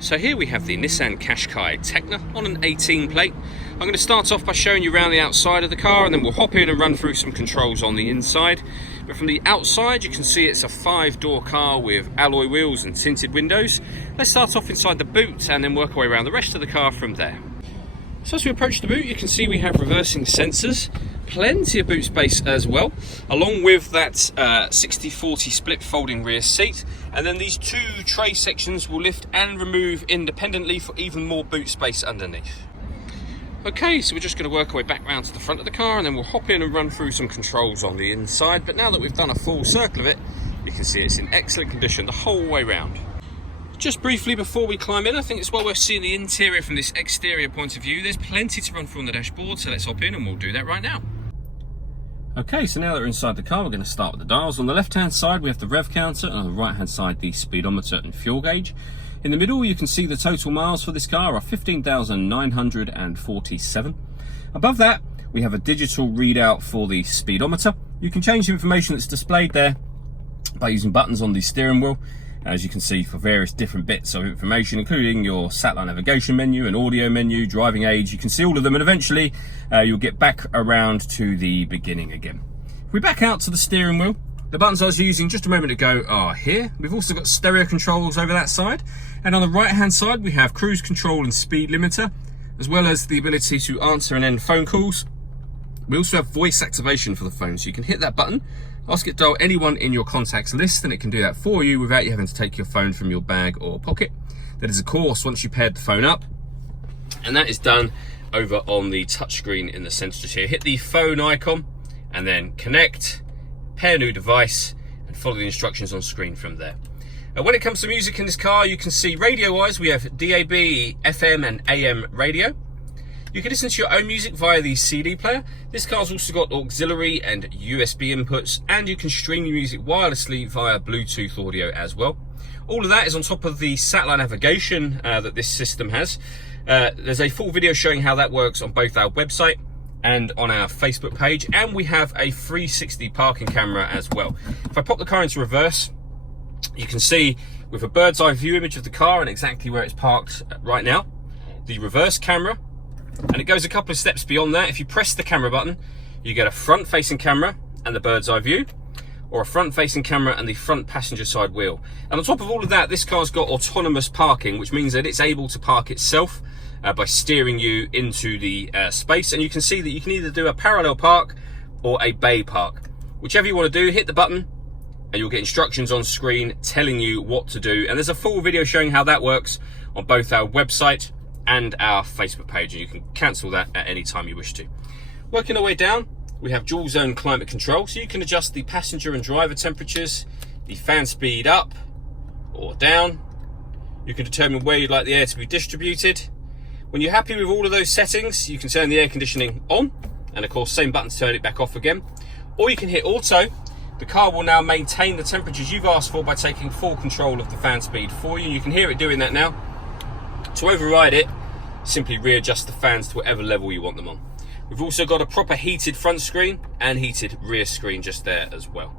So here we have the Nissan Qashqai Tecna on an 18 plate. I'm going to start off by showing you around the outside of the car, and then we'll hop in and run through some controls on the inside. But from the outside you can see it's a 5-door car with alloy wheels and tinted windows. Let's start off inside the boot and then work our way around the rest of the car from there. So as we approach the boot, you can see we have reversing sensors, plenty of boot space as well, along with that 60/40 split folding rear seat, and then these two tray sections will lift and remove independently for even more boot space underneath. Okay, so we're just going to work our way back round to the front of the car, and then we'll hop in and run through some controls on the inside. But now that we've done a full circle of it, you can see it's in excellent condition the whole way round. Just briefly before we climb in, I think it's well worth seeing the interior from this exterior point of view. There's plenty to run through on the dashboard, so let's hop in and we'll do that right now. Okay, so now that we're inside the car, we're going to start with the dials. On the left hand side we have the rev counter, and on the right hand side the speedometer and fuel gauge. In the middle you can see the total miles for this car are 15,947. Above that we have a digital readout for the speedometer. You can change the information that's displayed there by using buttons on the steering wheel, as you can see, for various different bits of information, including your satellite navigation menu, an audio menu, driving age. You can see all of them, and eventually you'll get back around to the beginning again. If we back out to the steering wheel, the buttons I was using just a moment ago are here. We've also got stereo controls over that side, and on the right hand side we have cruise control and speed limiter, as well as the ability to answer and end phone calls. We also have voice activation for the phone, so you can hit that button, ask it to dial anyone in your contacts list, and it can do that for you without you having to take your phone from your bag or pocket. That is, of course, once you paired the phone up, and that is done over on the touchscreen in the centre just here. Hit the phone icon and then connect, pair new device, and follow the instructions on screen from there. When it comes to music in this car, you can see radio-wise we have DAB, FM and AM radio. You can listen to your own music via the CD player. This car's also got auxiliary and USB inputs, and you can stream your music wirelessly via Bluetooth audio as well. All of that is on top of the satellite navigation that this system has. There's a full video showing how that works on both our website and on our Facebook page, and we have a 360 parking camera as well. If I pop the car into reverse, you can see with a bird's eye view image of the car and exactly where it's parked right now, the reverse camera. And it goes a couple of steps beyond that. If you press the camera button, you get a front facing camera and the bird's eye view, or a front facing camera and the front passenger side wheel. And on top of all of that, this car's got autonomous parking, which means that it's able to park itself by steering you into the space. And you can see that you can either do a parallel park or a bay park. Whichever you want to do, hit the button and you'll get instructions on screen telling you what to do. And there's a full video showing how that works on both our website and our Facebook page, and you can cancel that at any time you wish to. Working our way down, we have dual zone climate control, so you can adjust the passenger and driver temperatures, the fan speed up or down. You can determine where you'd like the air to be distributed. When you're happy with all of those settings, you can turn the air conditioning on, and of course same button to turn it back off again. Or you can hit auto. The car will now maintain the temperatures you've asked for by taking full control of the fan speed for you. You can hear it doing that now. To override it, simply readjust the fans to whatever level you want them on. We've also got a proper heated front screen and heated rear screen just there as well.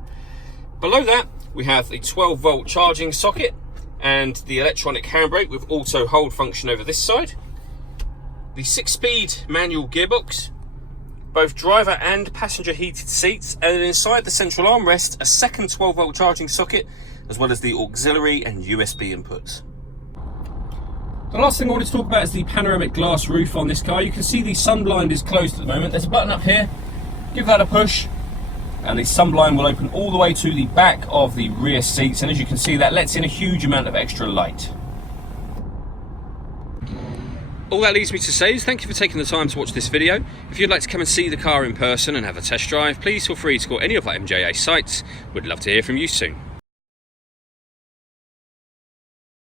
Below that, we have a 12-volt charging socket and the electronic handbrake with auto hold function over this side. The 6-speed manual gearbox, both driver and passenger heated seats, and then inside the central armrest, a second 12-volt charging socket, as well as the auxiliary and USB inputs. The last thing I wanted to talk about is the panoramic glass roof on this car. You can see the sun blind is closed at the moment. There's a button up here, give that a push, and the sun blind will open all the way to the back of the rear seats, and as you can see, that lets in a huge amount of extra light. All that leaves me to say is thank you for taking the time to watch this video. If you'd like to come and see the car in person and have a test drive, please feel free to call any of our MJA sites. We'd love to hear from you soon.